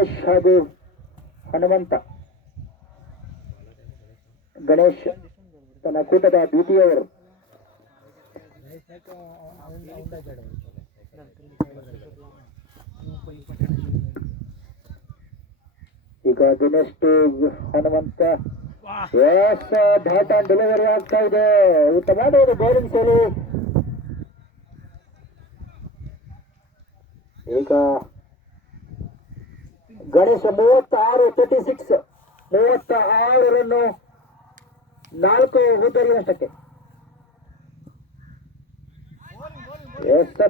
ಗಣೇಶ್ ಹಾಗೂ ಹನುಮಂತ. ಗಣೇಶ್ ತನ್ನ ಕೂಟದ ದ್ವಿತೀಯವರು. ಈಗ Dinesh to Hanumantha. Bat on delivery ಆಗ್ತಾ ಇದೆ. ಉತ್ತಮವಾದ ಒಂದು ಬೌಲಿಂಗ್ ಶೈಲಿ. ಈಗ ಗಣೇಶ 36 36 ರನ್ನು 4 ಹುದ್ದೆಗೆ ನಷ್ಟಕ್ಕೆ.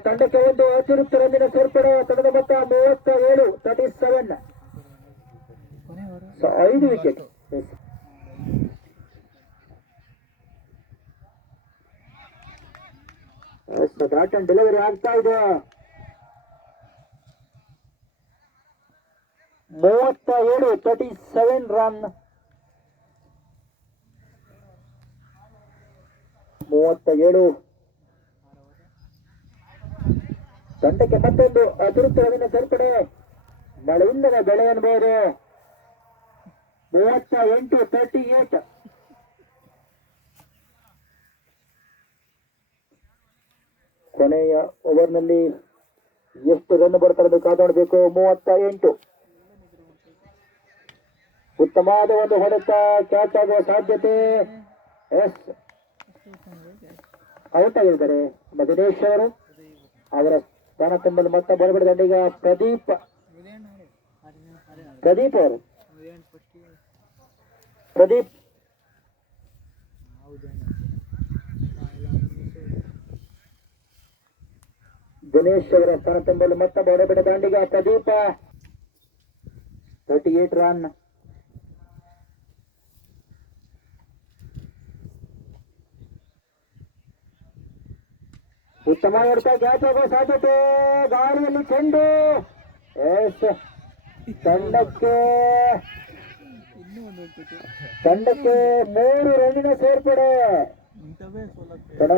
ತಂಡಕ್ಕೆ ಒಂದು ಅತಿರಿಕ್ತ ರನ್ನಿನ ಸೇರ್ಪಡೆ. ತಂಡದ ಮೊತ್ತ 37 37. 5 ವಿಕೆಟ್. ಬ್ಯಾಟ್ ಅಂಡ್ ಡೆಲಿವರಿ ಆಗ್ತಾ ಇದೆ. 37 ರನ್. 37. ತಂಡಕ್ಕೆ ಮತ್ತೊಂದು ಅತಿರಿಕ್ತ ರನ್ನಿನ ಸೇರ್ಪಡೆ. ಮಳೆಯಿಂದದ ಬೆಳೆ ಅನ್ಬೋದು. 38. ಕೊನೆಯ ಓವರ್ನಲ್ಲಿ ಎಷ್ಟು ರನ್ ಬರ್ತಾರೆ ಕಾದು ನೋಡಬೇಕು. 38. ಉತ್ತಮವಾದ ಒಂದು ಹೊಡೆತ. ಕ್ಯಾಚ್ ಆಗುವ ಸಾಧ್ಯತೆ. ಔಟ್ ಆಗಿದ್ದಾರೆ ದಿನೇಶ್ ಅವರು. ಅವರ ಸ್ಥಾನ ತುಂಬಲು ಮತ್ತೆ ಬರಬೇಡ ದಂಡಿಗ ಪ್ರದೀಪ್ ಅವರು. ಪ್ರದೀಪ್ ದಿನೇಶ್ ಅವರ ಸ್ಥಾನ ತುಂಬಲು ಮತ್ತೆ ಬರಬೇಡ ದಂಡಿಗ ಪ್ರದೀಪ. 38 ರನ್. ಉತ್ತಮ ಹೊಡೆತ. ಕ್ಯಾಚ್ ಆಗುವ ಸಾಧ್ಯತೆ. ಗಾಳಿಯಲ್ಲಿ ಚೆಂಡು. ತಂಡಕ್ಕೆ 3 ರನ್ನಿನ ಸೇರ್ಪಡೆ.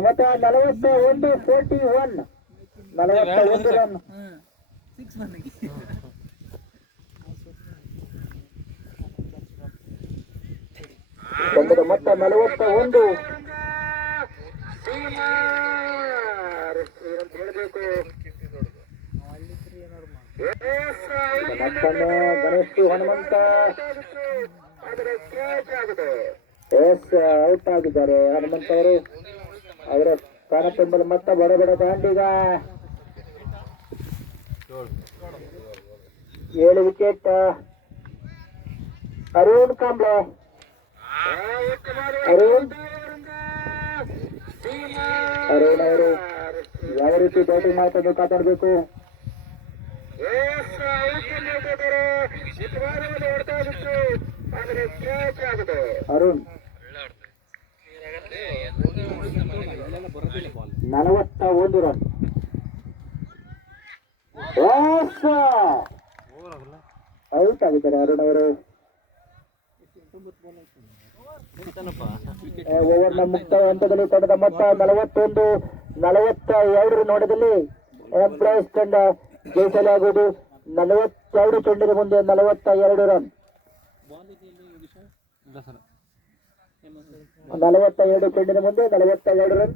ಮೊತ್ತ 41 41. 41 ರನ್. ತಂಡದ ಮೊತ್ತ 41. ಮತ್ತೊಮ್ಮೆ ಗಣೇಶ್ ಹನುಮಂತ ಔಟ್ ಆಗಿದ್ದಾರೆ. ಹನುಮಂತ ಅವರು ಅವರ ಸ್ಥಾನ ತುಂಬಲು ಮತ್ತೆ ಬಡಬಡ ದಾಂಡಿಗ 7 ವಿಕೆಟ್. ಅರುಣ್ ಕಾಂಬ್ಳೆ. ಅರುಣ್ ಅವರು ಯಾವ ರೀತಿ ಬ್ಯಾಟಿಂಗ್ ಮಾಡ್ಕೊಂಡು ಕಾಪಾಡಬೇಕು. ಅರುಣ್ 41 ರನ್. ಔಟ್ ಆಗಿದ್ದಾರೆ ಅರುಣ್ ಅವರು. ಓವರ್ನ ಮುಕ್ತಾಯ ಹಂತದಲ್ಲಿ ತಂಡದ ಮೊತ್ತ 41-42 ನೋಡದಲ್ಲಿ ಎಂಪ್ಲಾಯ್ಸ್ ತಂಡ ಜಯಿಸಲಾಗುವುದು. 42 ಚೆಂಡಿನ ಮುಂದೆ 42 ರನ್. 42 ಚೆಂಡಿನ ಮುಂದೆ 42 ರನ್.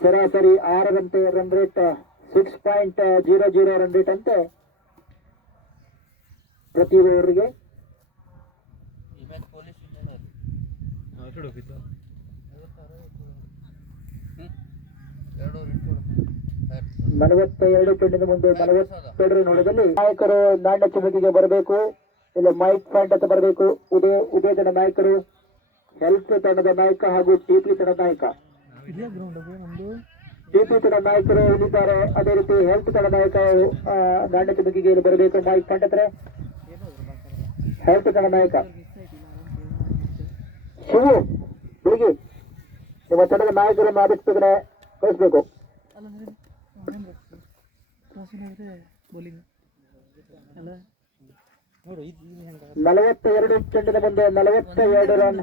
ಸರಾಸರಿ 6ರಂತೆ ರನ್ ರೇಟ್. 6.00 ರನ್ ರೇಟ್ ಅಂತೆ ಪ್ರತಿ ಓವರ್ಗೆ. 42 ಚೆಂಡಿನ ಮುಂದೆ 42 ನೋಡದಲ್ಲಿ ನಾಯಕರು ನಾಣ್ಯ ಚುಮಕಿಗೆ ಬರಬೇಕು. ಇಲ್ಲ ಮೈಕ್ ಪಾಯಿಂಟ್ ಅಂತ ಬರಬೇಕು. ಉದಯ ತಂಡ ನಾಯಕರು, ಹೆಲ್ತ್ ತಂಡದ ನಾಯಕ ಹಾಗೂ ಟಿಪಿ ತಂಡದ ನಾಯಕ. ಟಿಪಿ ತಂಡ ನಾಯಕರು ಇಲ್ಲಿದ್ದಾರೆ. ಅದೇ ರೀತಿ ಹೆಲ್ತ್ ತಂಡ ನಾಯಕ ನಾಣ್ಯ ಚುಮಕಿಗೆ ಬರಬೇಕು. ಮೈಕ್ ಪಾಯಿಂಟ್ ಹತ್ರ ಹೆಲ್ತ್ ತಂಡ ನಾಯಕ ಶಿವು ಬೆಳಿಗ್ಗೆ ನಿಮ್ಮ ತಂಡದ ನಾಯಕರನ್ನು ಆದೇಶಿಸಿದ್ರೆ ಕಳಿಸ್ಬೇಕು. 42 ಚೆಂಡಿನ ಮುಂದೆ 42 ರನ್.